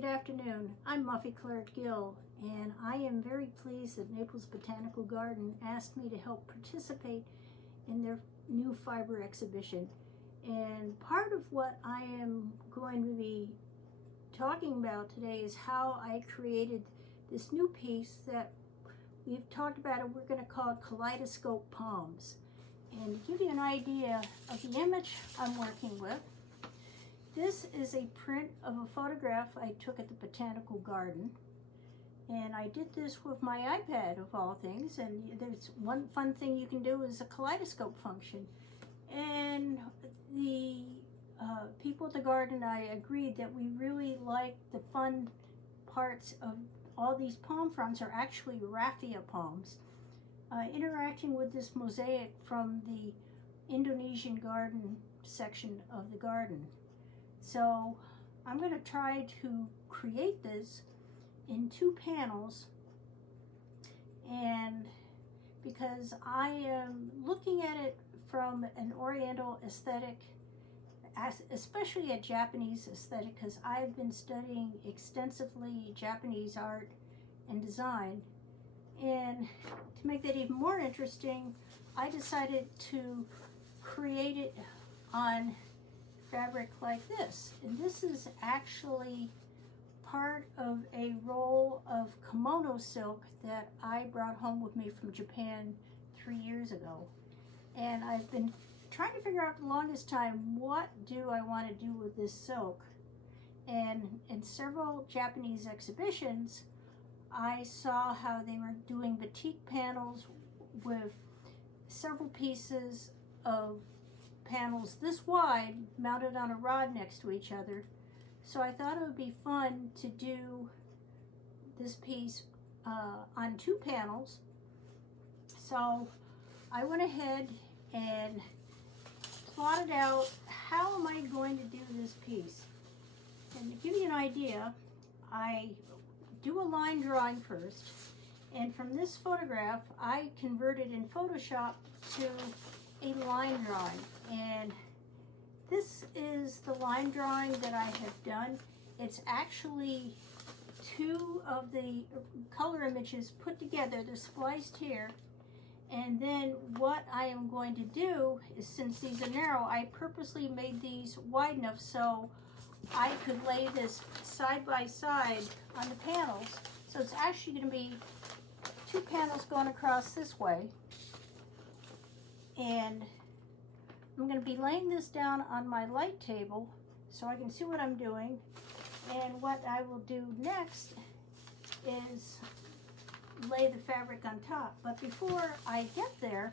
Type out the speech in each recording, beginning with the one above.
Good afternoon. I'm Muffy Clark Gill, and I am very pleased that Naples Botanical Garden asked me to help participate in their new fiber exhibition. And part of what I am going to be talking about today is how I created this new piece that we've talked about, and we're going to call it Kaleidoscope Palms. And to give you an idea of the image I'm working with, this is a print of a photograph I took at the Botanical Garden. And I did this with my iPad, of all things. And there's one fun thing you can do is a kaleidoscope function. And the people at the garden, I agreed that we really liked the fun parts of all these palm fronds are actually raffia palms. Interacting with this mosaic from the Indonesian garden section of the garden. So I'm going to try to create this in 2 panels, and because I am looking at it from an Oriental aesthetic, especially a Japanese aesthetic, because I've been studying extensively Japanese art and design. And to make that even more interesting, I decided to create it on fabric like this. And this is actually part of a roll of kimono silk that I brought home with me from Japan 3 years ago. And I've been trying to figure out the longest time, what do I want to do with this silk? And in several Japanese exhibitions, I saw how they were doing batik panels with several pieces of panels this wide mounted on a rod next to each other. So I thought it would be fun to do this piece on 2 panels. So I went ahead and plotted out how am I going to do this piece. And to give you an idea, I do a line drawing first, and from this photograph I converted in Photoshop to a line drawing, and this is the line drawing that I have done. It's actually 2 of the color images put together. They're spliced here, and then what I am going to do is, since these are narrow, I purposely made these wide enough so I could lay this side by side on the panels. So it's actually going to be 2 panels going across this way. And I'm going to be laying this down on my light table so I can see what I'm doing. And what I will do next is lay the fabric on top. But before I get there,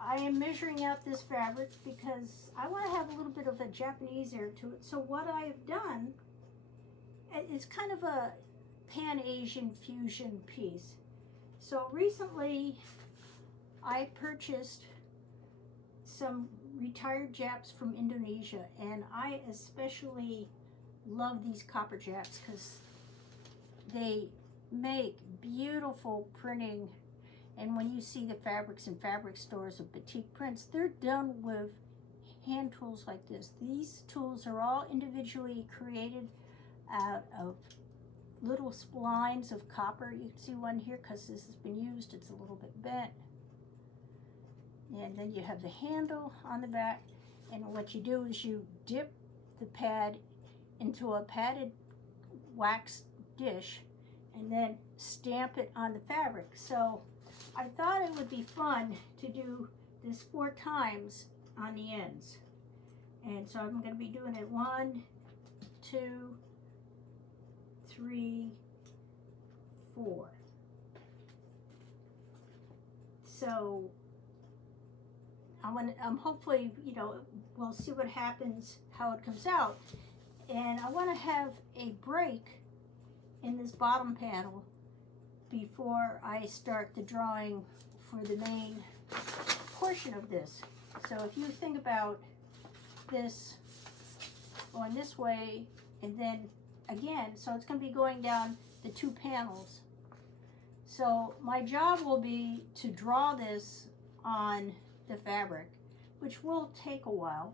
I am measuring out this fabric because I want to have a little bit of a Japanese air to it. So what I have done, it's kind of a Pan-Asian fusion piece. So recently I purchased some retired Japs from Indonesia, and I especially love these copper Japs because they make beautiful printing. And when you see the fabrics in fabric stores of batik prints, they're done with hand tools like this. These tools are all individually created out of little splines of copper. You can see one here because this has been used. It's a little bit bent. And then you have the handle on the back. And what you do is you dip the pad into a padded wax dish and then stamp it on the fabric. So I thought it would be fun to do this 4 times on the ends. And so I'm going to be doing it 1, 2, 3, 4. So I'm hopefully, we'll see what happens, how it comes out. And I want to have a break in this bottom panel before I start the drawing for the main portion of this. So if you think about this going this way, and then again, so it's going to be going down the 2 panels. So my job will be to draw this on the fabric, which will take a while.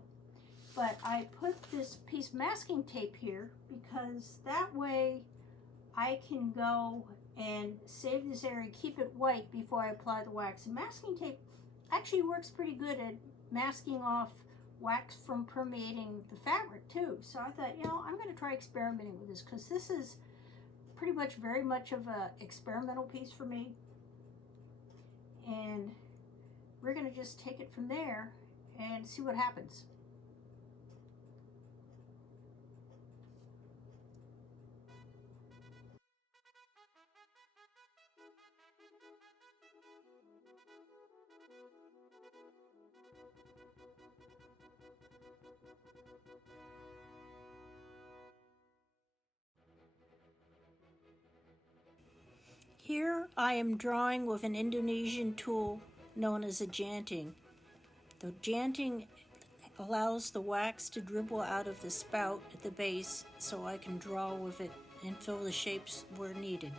But I put this piece of masking tape here because that way I can go and save this area, keep it white before I apply the wax. And masking tape actually works pretty good at masking off wax from permeating the fabric too. So I thought, I'm going to try experimenting with this because this is pretty much very much of a experimental piece for me. And we're going to just take it from there and see what happens. Here I am drawing with an Indonesian tool known as a janting. The janting allows the wax to dribble out of the spout at the base so I can draw with it and fill the shapes where needed.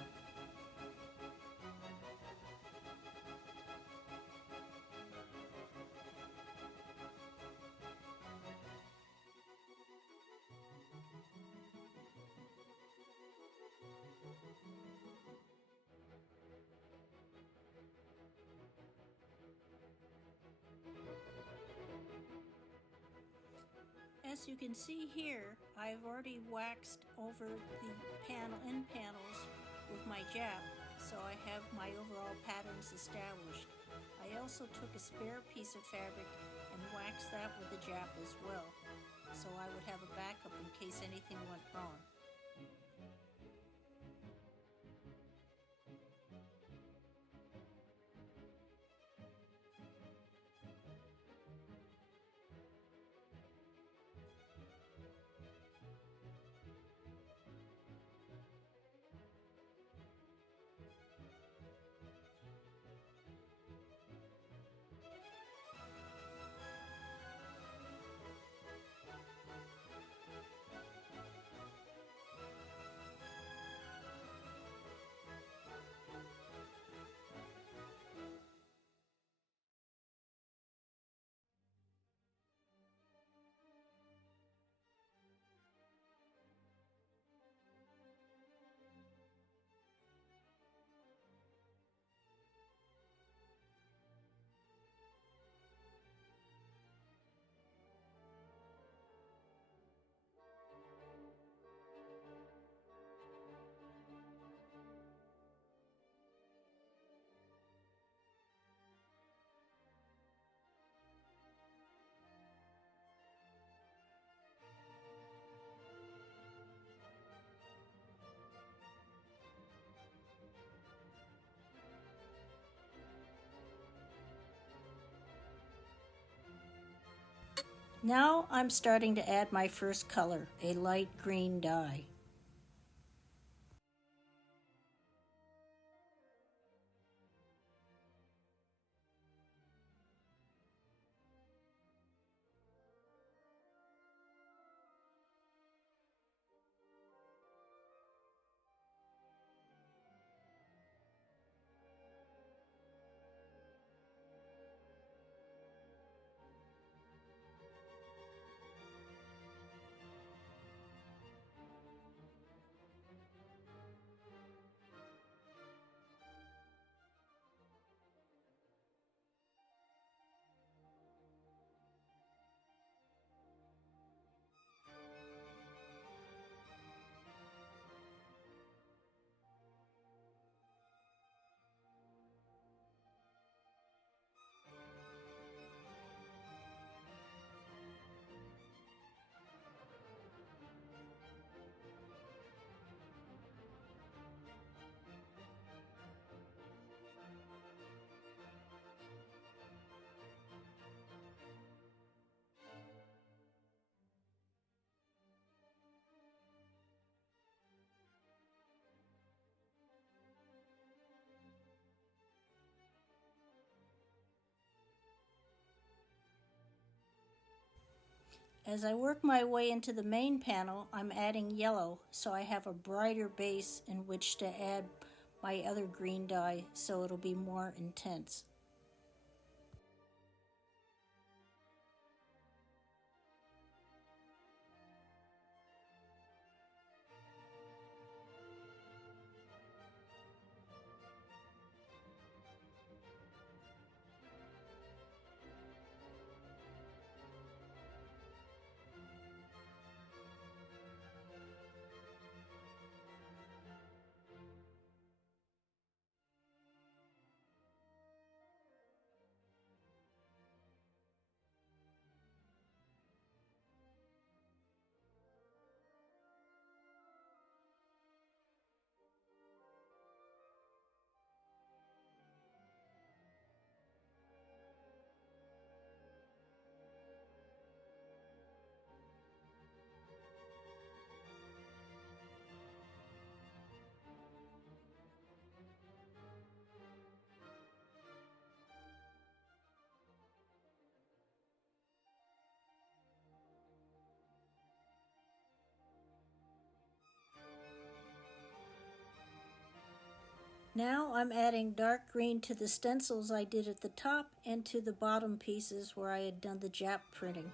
As you can see here, I've already waxed over the end panels with my jap, so I have my overall patterns established. I also took a spare piece of fabric and waxed that with the jap as well, so I would have a backup in case anything went wrong. Now I'm starting to add my first color, a light green dye. As I work my way into the main panel, I'm adding yellow so I have a brighter base in which to add my other green dye so it'll be more intense. Now I'm adding dark green to the stencils I did at the top and to the bottom pieces where I had done the Jap printing.